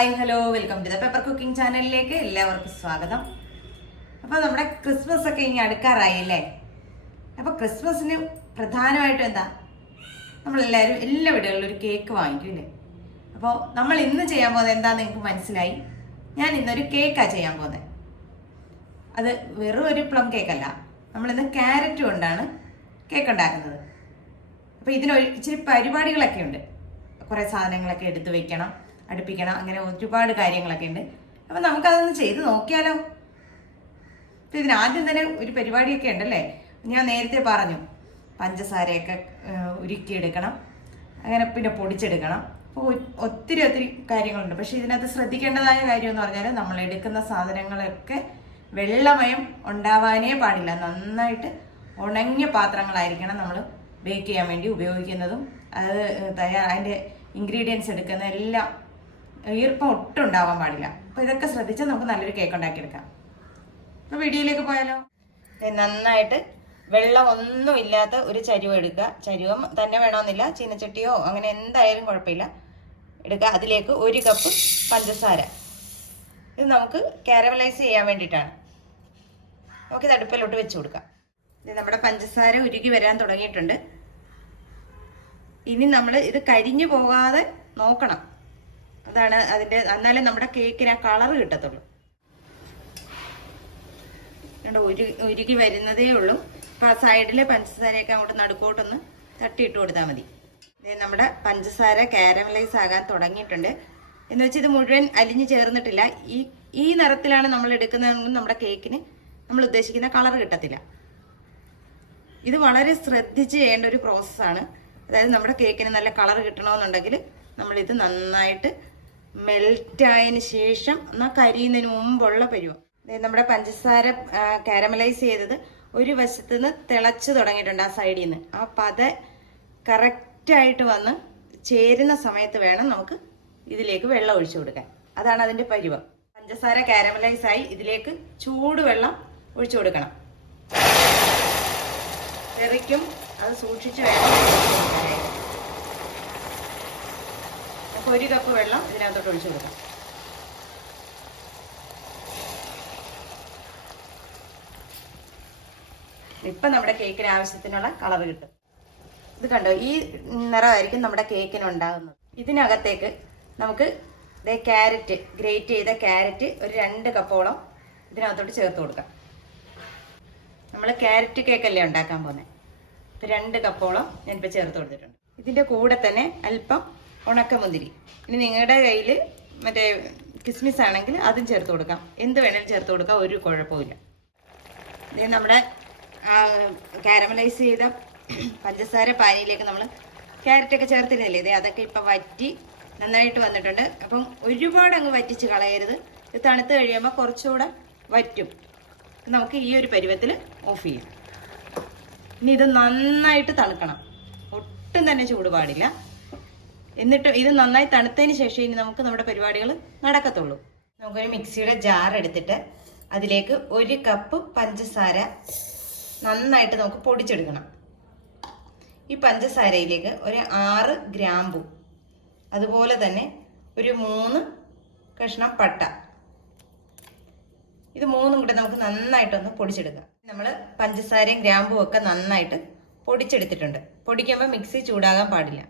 Hi hello welcome to the pepper cooking ചാനലിലേക്ക് എല്ലാവർക്കും സ്വാഗതം. അപ്പോൾ നമ്മുടെ ക്രിസ്മസ് ഒക്കെ ഇനി അടുക്കാറായി അല്ലേ? അപ്പോൾ ക്രിസ്മസിന് പ്രധാനമായിട്ടും എന്താ? നമ്മളെല്ലാവരും എല്ലാ വീടുകളിലും ഒരു കേക്ക് വാങ്ങിക്കും അല്ലേ അപ്പോൾ നമ്മൾ ഇന്ന് ചെയ്യാൻ പോകുന്നത് എന്താണെന്ന് നിങ്ങൾക്ക് മനസ്സിലായി? ഞാൻ ഇന്നൊരു കേക്കാണ് ചെയ്യാൻ പോകുന്നത്. അത് വെറും ഒരു പ്ലം കേക്കല്ല. നമ്മളിന്ന് ക്യാരറ്റ് കൊണ്ടാണ് കേക്ക് ഉണ്ടാക്കുന്നത്. അപ്പോൾ ഇതിന് ഇച്ചിരി പരിപാടികളൊക്കെ ഉണ്ട്. കുറേ സാധനങ്ങളൊക്കെ എടുത്ത് വെക്കണം. അടുപ്പിക്കണം. അങ്ങനെ ഒരുപാട് കാര്യങ്ങളൊക്കെ ഉണ്ട്. അപ്പം നമുക്കതൊന്ന് ചെയ്ത് നോക്കിയാലോ? അപ്പം ഇതിനാദ്യം തന്നെ ഒരു പരിപാടിയൊക്കെ ഉണ്ടല്ലേ? ഞാൻ നേരത്തെ പറഞ്ഞു പഞ്ചസാരയൊക്കെ ഉരുക്കിയെടുക്കണം. അങ്ങനെ പിന്നെ പൊടിച്ചെടുക്കണം. അപ്പോൾ ഒത്തിരി ഒത്തിരി കാര്യങ്ങളുണ്ട്. പക്ഷേ ഇതിനകത്ത് ശ്രദ്ധിക്കേണ്ടതായ കാര്യം എന്ന് പറഞ്ഞാൽ നമ്മൾ എടുക്കുന്ന സാധനങ്ങളൊക്കെ വെള്ളമയം ഉണ്ടാവാനേ പാടില്ല. നന്നായിട്ട് ഉണങ്ങിയ പാത്രങ്ങളായിരിക്കണം നമ്മൾ ബേക്ക് ചെയ്യാൻ വേണ്ടി ഉപയോഗിക്കുന്നതും. അത് തയ്യാ അതിന്റെ ഇൻഗ്രീഡിയൻസ് എടുക്കുന്ന എല്ലാം ഈർപ്പം ഒട്ടും ഉണ്ടാവാൻ പാടില്ല. അപ്പോൾ ഇതൊക്കെ ശ്രദ്ധിച്ചാൽ നമുക്ക് നല്ലൊരു കേക്ക് ഉണ്ടാക്കിയെടുക്കാം. അപ്പോൾ വീഡിയോയിലേക്ക് പോയാലോ? നന്നായിട്ട് വെള്ളം ഒന്നും ഇല്ലാത്ത ഒരു ചരുവം എടുക്കുക. ചരുവം തന്നെ വേണമെന്നില്ല. ചീനച്ചട്ടിയോ അങ്ങനെ എന്തായാലും കുഴപ്പമില്ല. എടുക്കുക. അതിലേക്ക് ഒരു കപ്പ് പഞ്ചസാര. ഇത് നമുക്ക് കാരമലൈസ് ചെയ്യാൻ വേണ്ടിയിട്ടാണ്. നമുക്കിത് അടുപ്പിലോട്ട് വെച്ച് കൊടുക്കാം. ഇത് നമ്മുടെ പഞ്ചസാര ഉരുകി വരാൻ തുടങ്ങിയിട്ടുണ്ട്. ഇനി നമ്മൾ ഇത് കരിഞ്ഞു പോകാതെ നോക്കണം. അതാണ് അതിന്റെ എന്നാലേ നമ്മുടെ കേക്കിന് ആ കളർ കിട്ടത്തുള്ളൂ. ഉരുകി വരുന്നതേ ഉള്ളൂ. അപ്പോൾ ആ സൈഡിലെ പഞ്ചസാരയൊക്കെ അങ്ങോട്ട് നടുക്കോട്ടൊന്ന് തട്ടിയിട്ട് കൊടുത്താൽ മതി. നമ്മുടെ പഞ്ചസാര കാരമലൈസ് ആകാൻ തുടങ്ങിയിട്ടുണ്ട്. എന്ന് വെച്ചാൽ ഇത് മുഴുവൻ അലിഞ്ഞു ചേർന്നിട്ടില്ല. ഈ ഈ നിറത്തിലാണ് നമ്മൾ എടുക്കുന്നതെങ്കിൽ നമ്മുടെ കേക്കിന് നമ്മൾ ഉദ്ദേശിക്കുന്ന കളർ കിട്ടത്തില്ല. ഇത് വളരെ ശ്രദ്ധിച്ച് ചെയ്യേണ്ട ഒരു പ്രോസസ്സാണ്. അതായത് നമ്മുടെ കേക്കിന് നല്ല കളർ കിട്ടണമെന്നുണ്ടെങ്കിൽ നമ്മളിത് നന്നായിട്ട് മെൽറ്റ് ആയതിന് ശേഷം എന്നാൽ കരിയുന്നതിന് മുമ്പുള്ള പരുവം. നമ്മുടെ പഞ്ചസാര കാരമലൈസ് ചെയ്തത് ഒരു വശത്ത് നിന്ന് തിളച്ച് തുടങ്ങിയിട്ടുണ്ട് ആ സൈഡിൽ നിന്ന് ആ പത കറക്റ്റായിട്ട് വന്ന് ചേരുന്ന സമയത്ത് വേണം നമുക്ക് ഇതിലേക്ക് വെള്ളം ഒഴിച്ചു കൊടുക്കാൻ. അതാണ് അതിന്റെ പരുവം. പഞ്ചസാര കാരമലൈസ് ആയി ഇതിലേക്ക് ചൂടുവെള്ളം ഒഴിച്ചു കൊടുക്കണം. തെറിക്കും അത് സൂക്ഷിച്ച് വേണം ഒഴിച്ച് കൊടുക്കാനായിട്ട്. നമുക്ക് ഒരു കപ്പ് വെള്ളം ഇതിനകത്തോട്ട് ഒഴിച്ചു കൊടുക്കാം. ഇപ്പം നമ്മുടെ കേക്കിന് ആവശ്യത്തിനുള്ള കളർ കിട്ടും. ഇത് കണ്ടോ? ഈ നിറമായിരിക്കും നമ്മുടെ കേക്കിന് ഉണ്ടാകുന്നത്. ഇതിനകത്തേക്ക് നമുക്ക് ഇതേ ക്യാരറ്റ് ഗ്രേറ്റ് ചെയ്ത ക്യാരറ്റ് ഒരു രണ്ട് കപ്പോളം ഇതിനകത്തോട്ട് ചേർത്ത് കൊടുക്കാം. നമ്മൾ ക്യാരറ്റ് കേക്കല്ലേ ഉണ്ടാക്കാൻ പോകുന്നത് രണ്ട് കപ്പോളം ഞാനിപ്പോൾ ചേർത്ത് കൊടുത്തിട്ടുണ്ട്. ഇതിന്റെ കൂടെ തന്നെ അല്പം ഉണക്കമുന്തിരി. ഇനി നിങ്ങളുടെ കയ്യിൽ മറ്റേ കിസ്മിസ് ആണെങ്കിൽ അതും ചേർത്ത് കൊടുക്കാം. എന്ത് വേണേലും ചേർത്ത് കൊടുക്കാം ഒരു കുഴപ്പമില്ല ഇത് നമ്മുടെ കാരമലൈസ് ചെയ്ത പഞ്ചസാര പാനിയിലേക്ക് നമ്മൾ ക്യാരറ്റൊക്കെ ചേർത്തിരുന്നില്ലേ? ഇതേ അതൊക്കെ ഇപ്പം വറ്റി നന്നായിട്ട് വന്നിട്ടുണ്ട്. അപ്പം ഒരുപാട് അങ്ങ് വറ്റിച്ച് കളയരുത്. ഇത് തണുത്ത് കഴിയുമ്പോൾ കുറച്ചുകൂടെ വറ്റും. നമുക്ക് ഈ ഒരു പരുവത്തിൽ ഓഫ് ചെയ്യാം. ഇനി ഇത് നന്നായിട്ട് തണുക്കണം. ഒട്ടും തന്നെ ചൂട് പാടില്ല. എന്നിട്ട് ഇത് നന്നായി തണുത്തതിന് ശേഷം ഇനി നമുക്ക് നമ്മുടെ പരിപാടികൾ നടക്കത്തുള്ളൂ. നമുക്കൊരു മിക്സിയുടെ ജാർ എടുത്തിട്ട് അതിലേക്ക് ഒരു കപ്പ് പഞ്ചസാര നന്നായിട്ട് നമുക്ക് പൊടിച്ചെടുക്കണം. ഈ പഞ്ചസാരയിലേക്ക് ഒരു ആറ് ഗ്രാമ്പു അതുപോലെ തന്നെ ഒരു മൂന്ന് കഷ്ണം പട്ട. ഇത് മൂന്നും കൂടെ നമുക്ക് നന്നായിട്ടൊന്ന് പൊടിച്ചെടുക്കാം. നമ്മൾ പഞ്ചസാരയും ഗ്രാമ്പും ഒക്കെ നന്നായിട്ട് പൊടിച്ചെടുത്തിട്ടുണ്ട്. പൊടിക്കുമ്പോൾ മിക്സി ചൂടാകാൻ പാടില്ല.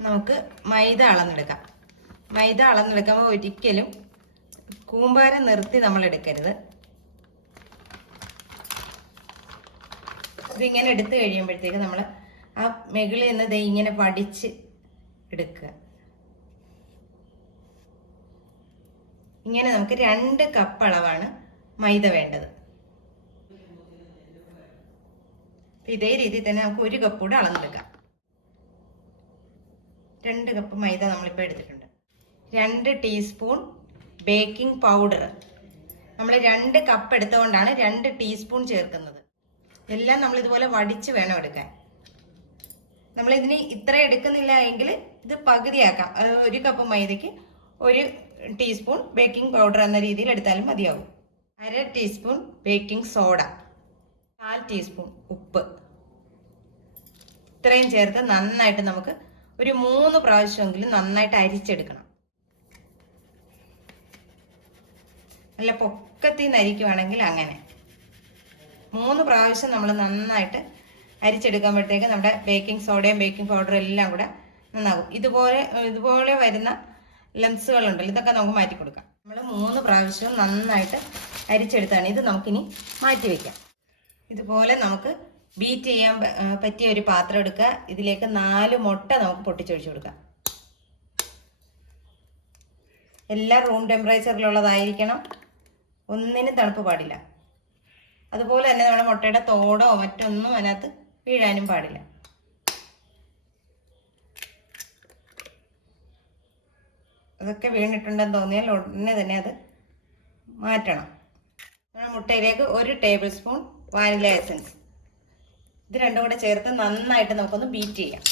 നമുക്ക് മൈദ അളന്നെടുക്കാം. മൈദ അളന്നെടുക്കുമ്പോൾ ഒരിക്കലും കൂമ്പാരം നിർത്തി നമ്മൾ എടുക്കരുത് ഇതിങ്ങനെ എടുത്തു കഴിയുമ്പോഴത്തേക്ക് നമ്മൾ ആ മെകളിൽ നിന്ന് ദേ ഇങ്ങനെ പഠിച്ച് എടുക്കുക. ഇങ്ങനെ നമുക്ക് രണ്ട് കപ്പ് അളവാണ് മൈദ വേണ്ടത്. ഇതേ രീതിയിൽ തന്നെ നമുക്ക് ഒരു കപ്പ് കൂടെ അളന്നെടുക്കാം. രണ്ട് കപ്പ് മൈദ നമ്മളിപ്പോൾ എടുത്തിട്ടുണ്ട്. രണ്ട് ടീസ്പൂൺ ബേക്കിംഗ് പൗഡർ നമ്മൾ രണ്ട് കപ്പ് എടുത്തുകൊണ്ടാണ് രണ്ട് ടീസ്പൂൺ ചേർക്കുന്നത്. എല്ലാം നമ്മൾ ഇതുപോലെ വടിച്ച് വേണം എടുക്കാൻ. നമ്മൾ ഇതിന് ഇത്ര എടുക്കുന്നില്ല എങ്കിൽ ഇത് പകുതിയാക്കാം. ഒരു കപ്പ് മൈദയ്ക്ക് ഒരു ടീസ്പൂൺ ബേക്കിംഗ് പൗഡർ എന്ന രീതിയിൽ എടുത്താലും മതിയാവും. അര ടീസ്പൂൺ ബേക്കിംഗ് സോഡ കാൽ ടീസ്പൂൺ ഉപ്പ്. ഇത്രയും ചേർത്ത് നന്നായിട്ട് നമുക്ക് ഒരു മൂന്ന് പ്രാവശ്യമെങ്കിലും നന്നായിട്ട് അരിച്ചെടുക്കണം. നല്ല പൊക്കത്തിൽ നിന്ന് അരിക്കുവാണെങ്കിൽ അങ്ങനെ. മൂന്ന് പ്രാവശ്യം നമ്മൾ നന്നായിട്ട് അരിച്ചെടുക്കുമ്പോഴത്തേക്ക് നമ്മുടെ ബേക്കിംഗ് സോഡയും ബേക്കിംഗ് പൗഡറും എല്ലാം കൂടെ നന്നാകും. ഇതുപോലെ ഇതുപോലെ വരുന്ന ലംസുകളുണ്ടല്ലോ ഇതൊക്കെ നമുക്ക് മാറ്റി കൊടുക്കാം. നമ്മൾ മൂന്ന് പ്രാവശ്യം നന്നായിട്ട് അരിച്ചെടുത്താണ്. ഇത് നമുക്കിനി മാറ്റി വയ്ക്കാം ഇതുപോലെ നമുക്ക് ബീറ്റ് ചെയ്യാൻ പറ്റിയ ഒരു പാത്രം എടുക്കുക. ഇതിലേക്ക് നാല് മുട്ട നമുക്ക് പൊട്ടിച്ചൊഴിച്ചു കൊടുക്കാം എല്ലാം റൂം ടെമ്പറേച്ചറിലുള്ളതായിരിക്കണം ഒന്നിനും തണുപ്പ് പാടില്ല. അതുപോലെ തന്നെ നമ്മുടെ മുട്ടയുടെ തോടോ മറ്റൊന്നും അതിനകത്ത് വീഴാനും പാടില്ല. അതൊക്കെ വീണിട്ടുണ്ടെന്ന് തോന്നിയാൽ ഉടനെ തന്നെ അത് മാറ്റണം. നമ്മുടെ മുട്ടയിലേക്ക് ഒരു ടേബിൾ സ്പൂൺ വാനില എസൻസ്. ഇത് രണ്ടും കൂടെ ചേർത്ത് നന്നായിട്ട് നമുക്കൊന്ന് ബീറ്റ് ചെയ്യാം.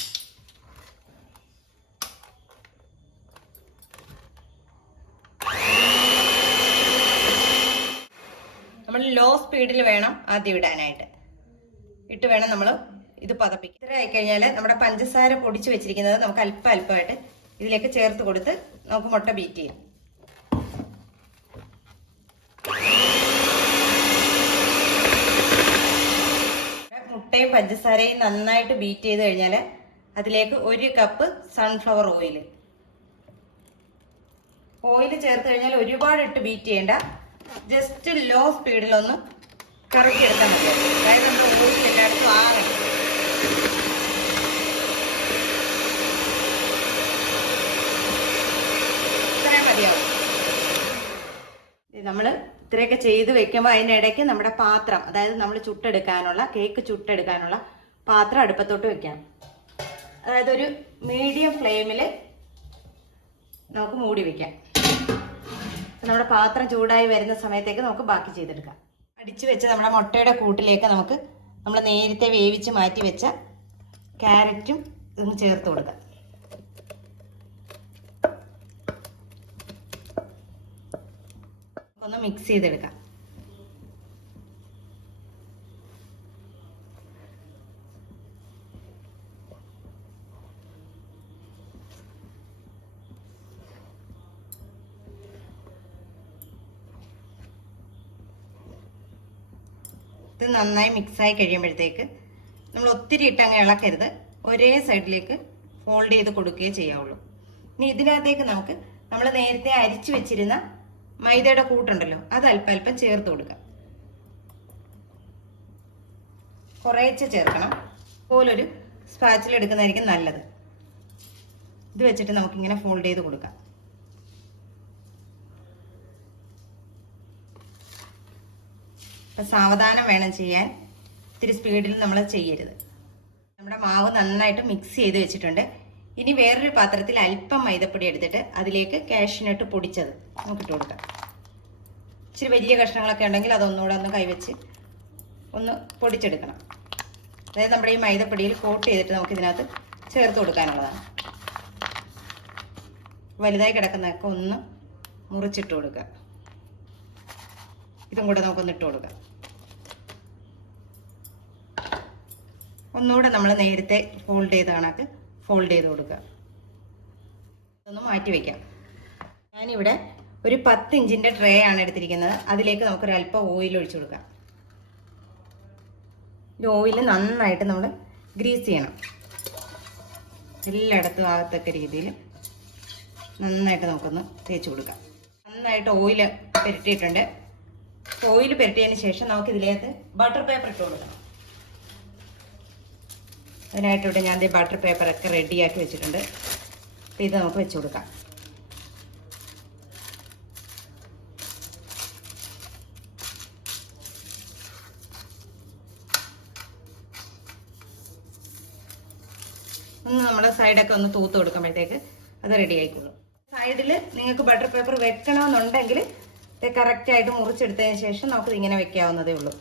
നമ്മൾ ലോ സ്പീഡിൽ വേണം ആദ്യം ഇടാനായിട്ട്. ഇട്ട് വേണം നമ്മൾ ഇത് പതപ്പിക്കുക ഇത്ര ആയിക്കഴിഞ്ഞാൽ നമ്മുടെ പഞ്ചസാര പൊടിച്ച് വെച്ചിരിക്കുന്നത് നമുക്ക് അല്പം അല്പമായിട്ട് ഇതിലേക്ക് ചേർത്ത് കൊടുത്ത് നമുക്ക് മുട്ട ബീറ്റ് ചെയ്യാം. മുട്ടയും പഞ്ചസാരയും നന്നായിട്ട് ബീറ്റ് ചെയ്ത് കഴിഞ്ഞാൽ അതിലേക്ക് ഒരു കപ്പ് സൺഫ്ലവർ ഓയിൽ ഓയിൽ ചേർത്ത് കഴിഞ്ഞാൽ ഒരുപാട് ഇട്ട് ബീറ്റ് ചെയ്യേണ്ട. ജസ്റ്റ് ലോ സ്പീഡിലൊന്ന് കറക്കി എടുത്താൽ മതി. അതായത് നമ്മുടെ ഓയിൽ എല്ലായിടത്തും ആറണം. ഇത്രയും മതിയാവും. നമ്മൾ ഇത്രയൊക്കെ ചെയ്ത് വെക്കുമ്പോൾ അതിന്റെ ഇടയ്ക്ക് നമ്മുടെ പാത്രം അതായത് നമ്മൾ ചുട്ടെടുക്കാനുള്ള കേക്ക് ചുട്ടെടുക്കാനുള്ള പാത്രം അടുപ്പത്തോട്ട് വെക്കാം. അതായത് ഒരു മീഡിയം ഫ്ലെയിമിൽ നമുക്ക് മൂടി വെക്കാം. നമ്മുടെ പാത്രം ചൂടായി വരുന്ന സമയത്തേക്ക് നമുക്ക് ബാക്കി ചെയ്തെടുക്കാം. അടിച്ചു വെച്ച നമ്മുടെ മുട്ടയുടെ കൂട്ടിലേക്ക് നമുക്ക് നമ്മൾ നേരത്തെ വേവിച്ച് മാറ്റി വെച്ച ക്യാരറ്റും ഇതും ചേർത്ത് കൊടുക്കാം. മിക്സ് ചെയ്തെടുക്കാം. ഇത് നന്നായി മിക്സായി കഴിയുമ്പോഴത്തേക്ക് നമ്മൾ ഒത്തിരി ഇട്ടങ്ങ് ഇളക്കരുത്. ഒരേ സൈഡിലേക്ക് ഫോൾഡ് ചെയ്ത് കൊടുക്കുകയേ ചെയ്യാവുള്ളൂ. ഇനി ഇതിനകത്തേക്ക് നമുക്ക് നമ്മൾ നേരത്തെ അരിച്ചു വെച്ചിരുന്ന മൈദയുടെ കൂട്ടുണ്ടല്ലോ അത് അല്പം അല്പം ചേർത്ത് കൊടുക്കാം കുറേശ്ശെ ചേർക്കണം. പോലൊരു സ്പാച്ചിൽ എടുക്കുന്നതായിരിക്കും നല്ലത്. ഇത് വെച്ചിട്ട് നമുക്കിങ്ങനെ ഫോൾഡ് ചെയ്ത് കൊടുക്കാം. അപ്പം സാവധാനം വേണം ചെയ്യാൻ. ഇത്തിരി സ്പീഡിൽ നമ്മൾ ചെയ്യരുത്. നമ്മുടെ മാവ് നന്നായിട്ട് മിക്സ് ചെയ്ത് വെച്ചിട്ടുണ്ട്. ഇനി വേറൊരു പാത്രത്തിൽ അല്പം മൈദപ്പൊടി എടുത്തിട്ട് അതിലേക്ക് കാഷ്യൂനട്ട് പൊടിച്ചത് നമുക്ക് ഇട്ട് കൊടുക്കാം. ഇച്ചിരി വലിയ കഷ്ണങ്ങളൊക്കെ ഉണ്ടെങ്കിൽ അതൊന്നുകൂടെ ഒന്ന് കൈവച്ച് ഒന്ന് പൊടിച്ചെടുക്കണം. അതായത് നമ്മുടെ ഈ മൈദപ്പൊടിയിൽ കോട്ട് ചെയ്തിട്ട് നമുക്ക് ഇതിനകത്ത് ചേർത്ത് കൊടുക്കാനുള്ളതാണ്. വലുതായി കിടക്കുന്നതൊക്കെ ഒന്ന് മുറിച്ചിട്ട് കൊടുക്കുക ഇതും കൂടെ നമുക്കൊന്ന് ഇട്ട് കൊടുക്കാം. ഒന്നുകൂടെ നമ്മൾ നേരത്തെ ഫോൾഡ് ചെയ്ത കണക്ക് ഫോൾഡ് ചെയ്ത് കൊടുക്കുക. ഇതൊന്ന് മാറ്റി വയ്ക്കാം ഞാനിവിടെ ഒരു പത്ത് ഇഞ്ചിന്റെ ട്രേ ആണ് എടുത്തിരിക്കുന്നത്. അതിലേക്ക് നമുക്കൊരു അല്പം ഓയിൽ ഒഴിച്ചു കൊടുക്കാം. ഈ ഓയിൽ നന്നായിട്ട് നമ്മൾ ഗ്രീസ് ചെയ്യണം. എല്ലായിടത്തും ആകത്തക്ക രീതിയിൽ നന്നായിട്ട് നമുക്കൊന്ന് തേച്ച് കൊടുക്കാം. നന്നായിട്ട് ഓയിൽ പുരട്ടിയിട്ടുണ്ട്. ഓയിൽ പുരട്ടിയതിന് ശേഷം നമുക്ക് ഇതിലേക്ക് ബട്ടർ പേപ്പർ ഇട്ട് കൊടുക്കണം അതിനായിട്ട് ഇവിടെ ഞാൻ ബട്ടർ പേപ്പറൊക്കെ റെഡിയാക്കി വെച്ചിട്ടുണ്ട്. അപ്പോൾ ഇത് നമുക്ക് വെച്ച് കൊടുക്കാം. ഒന്ന് നമ്മുടെ സൈഡൊക്കെ ഒന്ന് തൂത്ത് കൊടുക്കുമ്പോഴത്തേക്ക് അത് റെഡി ആയിക്കോളും. സൈഡിൽ നിങ്ങൾക്ക് ബട്ടർ പേപ്പർ വെക്കണമെന്നുണ്ടെങ്കിൽ ഇത് കറക്റ്റായിട്ട് മുറിച്ചെടുത്തതിന് ശേഷം നമുക്കിത് ഇങ്ങനെ വെക്കാവുന്നതേ ഉള്ളൂ.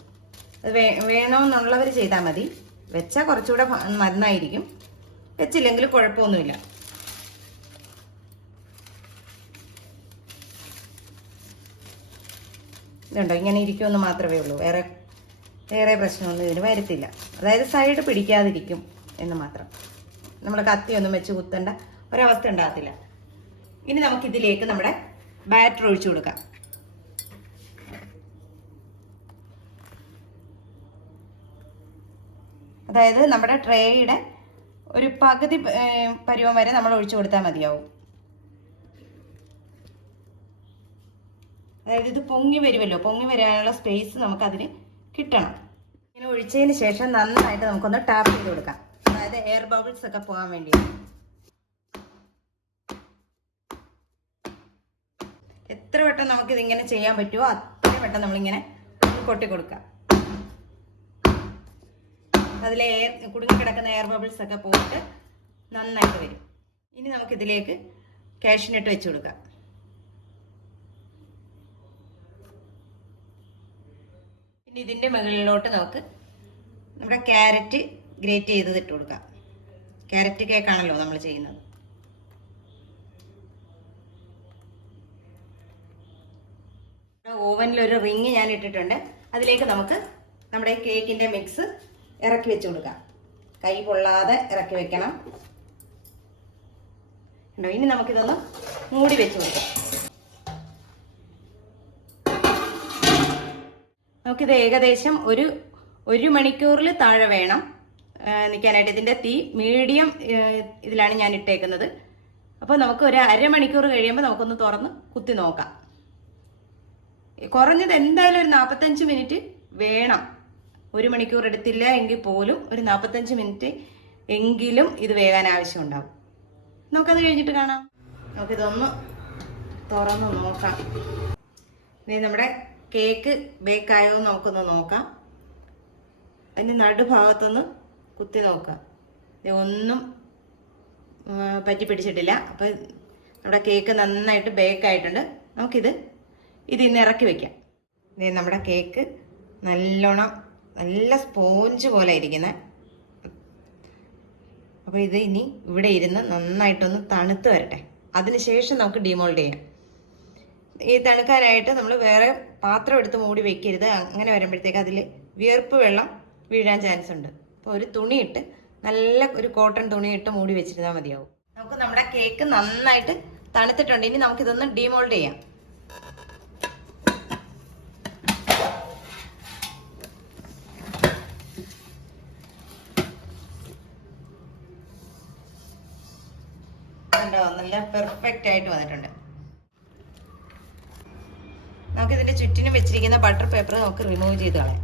അത് വേ വേണമെന്നുള്ളവർ ചെയ്താൽ മതി. വെച്ചാൽ കുറച്ചുകൂടെ നന്നായിരിക്കും വെച്ചില്ലെങ്കിൽ കുഴപ്പമൊന്നുമില്ല. ഇതുണ്ടോ? ഇങ്ങനെ ഇരിക്കുമെന്ന് മാത്രമേ ഉള്ളൂ. വേറെ വേറെ പ്രശ്നമൊന്നും ഇതിന് വരത്തില്ല. അതായത് സൈഡ് പിടിക്കാതിരിക്കും എന്ന് മാത്രം. നമ്മൾ കത്തിയൊന്നും വെച്ച് കുത്തേണ്ട ഒരവസ്ഥ ഉണ്ടാകത്തില്ല. ഇനി നമുക്കിതിലേക്ക് നമ്മുടെ ബാറ്റർ ഒഴിച്ചു കൊടുക്കാം. അതായത് നമ്മുടെ ട്രേയുടെ ഒരു പകുതി പരുവം വരെ നമ്മൾ ഒഴിച്ചു കൊടുത്താൽ മതിയാവും. അതായത് ഇത് പൊങ്ങി വരുമല്ലോ പൊങ്ങി വരാനുള്ള സ്പേസ് നമുക്ക് നമുക്കതിന് കിട്ടണം. ഇങ്ങനെ ഒഴിച്ചതിന് ശേഷം നന്നായിട്ട് നമുക്കൊന്ന് ടാപ്പ് ചെയ്ത് കൊടുക്കാം. അതായത് എയർ ബബിൾസ് ഒക്കെ പോകാൻ വേണ്ടി. എത്ര വട്ടം നമുക്കിതിങ്ങനെ ചെയ്യാൻ പറ്റുമോ അത്രയും വട്ടം നമ്മളിങ്ങനെ കൊട്ടി കൊടുക്കാം അതിലെ എയർ കുടുങ്ങി കിടക്കുന്ന എയർ ബബിൾസ് ഒക്കെ പോയിട്ട് നന്നായിട്ട് വരും. ഇനി നമുക്കിതിലേക്ക് കാഷ്നട്ട് വെച്ച് കൊടുക്കാം. പിന്നെ ഇതിന്റെ മുകളിലോട്ട് നമുക്ക് നമ്മുടെ ക്യാരറ്റ് ഗ്രേറ്റ് ചെയ്തത് ഇട്ട് കൊടുക്കാം. ക്യാരറ്റ് കേക്കാണല്ലോ നമ്മൾ ചെയ്യുന്നത്. ഓവനിൽ ഒരു റിങ് ഞാൻ ഇട്ടിട്ടുണ്ട്. അതിലേക്ക് നമുക്ക് നമ്മുടെ കേക്കിന്റെ മിക്സ് ഇറക്കി വെച്ച് കൊടുക്കാം കൈ പൊള്ളാതെ ഇറക്കി വെക്കണം. ഉണ്ടോ ഇനി നമുക്കിതൊന്ന് മൂടി വെച്ച് കൊടുക്കാം നമുക്കിത് ഏകദേശം ഒരു ഒരു മണിക്കൂറിൽ താഴെ വേണം. നിൽക്കാനായിട്ട്. ഇതിന്റെ തീ മീഡിയം ഇതിലാണ് ഞാൻ ഇട്ടേക്കുന്നത്. അപ്പോൾ നമുക്ക് ഒരു അരമണിക്കൂർ കഴിയുമ്പോൾ നമുക്കൊന്ന് തുറന്ന് കുത്തി നോക്കാം. കുറഞ്ഞത് എന്തായാലും ഒരു നാൽപ്പത്തഞ്ച് മിനിറ്റ് വേണം. ഒരു മണിക്കൂർ എടുത്തില്ല എങ്കിൽ പോലും ഒരു നാൽപ്പത്തഞ്ച് മിനിറ്റ് എങ്കിലും ഇത് വേകാൻ ആവശ്യമുണ്ടാവും. നമുക്കത് കഴിഞ്ഞിട്ട് കാണാം. നമുക്കിതൊന്ന് തുറന്ന് നോക്കാം. ഇനി നമ്മുടെ കേക്ക് ബേക്കായോ നമുക്കൊന്ന് നോക്കാം. അതിന്റെ നടുഭാഗത്തൊന്ന് കുത്തി നോക്കാം. ഒന്നും പറ്റി പിടിച്ചിട്ടില്ല. അപ്പോൾ നമ്മുടെ കേക്ക് നന്നായിട്ട് ബേക്കായിട്ടുണ്ട്. നമുക്കിത് ഇത് ഇന്ന് ഇറക്കി വയ്ക്കാം നമ്മുടെ കേക്ക് നല്ലോണം നല്ല സ്പോഞ്ച് പോലെ ഇരിക്കുന്നത് അപ്പോൾ ഇത് ഇനി ഇവിടെ ഇരുന്ന് നന്നായിട്ടൊന്ന് തണുത്ത് വരട്ടെ. അതിനുശേഷം നമുക്ക് ഡിമോൾഡ് ചെയ്യാം. ഈ തണുക്കാനായിട്ട് നമ്മൾ വേറെ പാത്രം എടുത്ത് മൂടി വെക്കരുത്. അങ്ങനെ വരുമ്പോഴത്തേക്ക് അതിൽ വിയർപ്പ് വെള്ളം വീഴാൻ ചാൻസ് ഉണ്ട്. അപ്പോൾ ഒരു തുണിയിട്ട് നല്ല ഒരു കോട്ടൺ തുണിയിട്ട് മൂടി വെച്ചിരുന്നാൽ മതിയാവും. നമുക്ക് നമ്മുടെ കേക്ക് നന്നായിട്ട് തണുത്തിട്ടുണ്ട്. ഇനി നമുക്കിതൊന്ന് ഡിമോൾഡ് ചെയ്യാം. കണ്ടോ നല്ല പെർഫെക്റ്റ് ആയിട്ട് വന്നിട്ടുണ്ട്. നമുക്ക് ഇതിന്റെ ചുറ്റിനും വെച്ചിരിക്കുന്ന ബട്ടർ പേപ്പർ നമുക്ക് റിമൂവ് ചെയ്ത് കളയാം.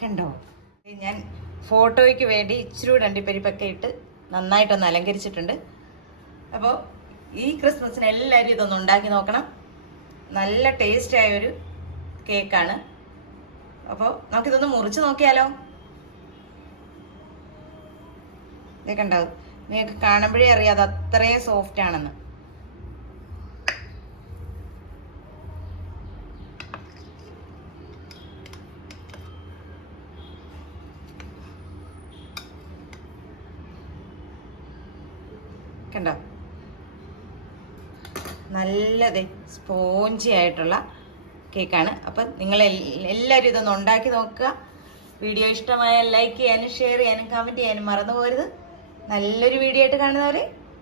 കണ്ടോ? ഞാൻ ഫോട്ടോയ്ക്ക് വേണ്ടി ഇച്ചിരി കൂടെ അണ്ടിപ്പരിപ്പൊക്കെ ഇട്ട് നന്നായിട്ടൊന്ന് അലങ്കരിച്ചിട്ടുണ്ട്. അപ്പോൾ ഈ ക്രിസ്മസിന് എല്ലാവരും ഇതൊന്ന് ഉണ്ടാക്കി നോക്കണം. നല്ല ടേസ്റ്റ് ആയൊരു കേക്കാണ് അപ്പോൾ നമുക്കിതൊന്ന് മുറിച്ച് നോക്കിയാലോ? ഇതൊക്കെ നിങ്ങൾക്ക് കാണുമ്പോഴേ അറിയാം അത് അത്രയും സോഫ്റ്റ് ആണെന്ന്. കണ്ടോ? നല്ലത് സ്പോഞ്ചി ആയിട്ടുള്ള കേക്കാണ്. അപ്പം നിങ്ങൾ എല്ലാവരും ഇതൊന്ന് ഉണ്ടാക്കി നോക്കുക. വീഡിയോ ഇഷ്ടമായ ലൈക്ക് ചെയ്യാനും ഷെയർ ചെയ്യാനും കമന്റ് ചെയ്യാനും മറന്നു പോകരുത്. നല്ലൊരു വീഡിയോ ആയിട്ട് കാണുന്നവർ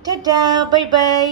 ടാറ്റാ ബൈ ബൈ.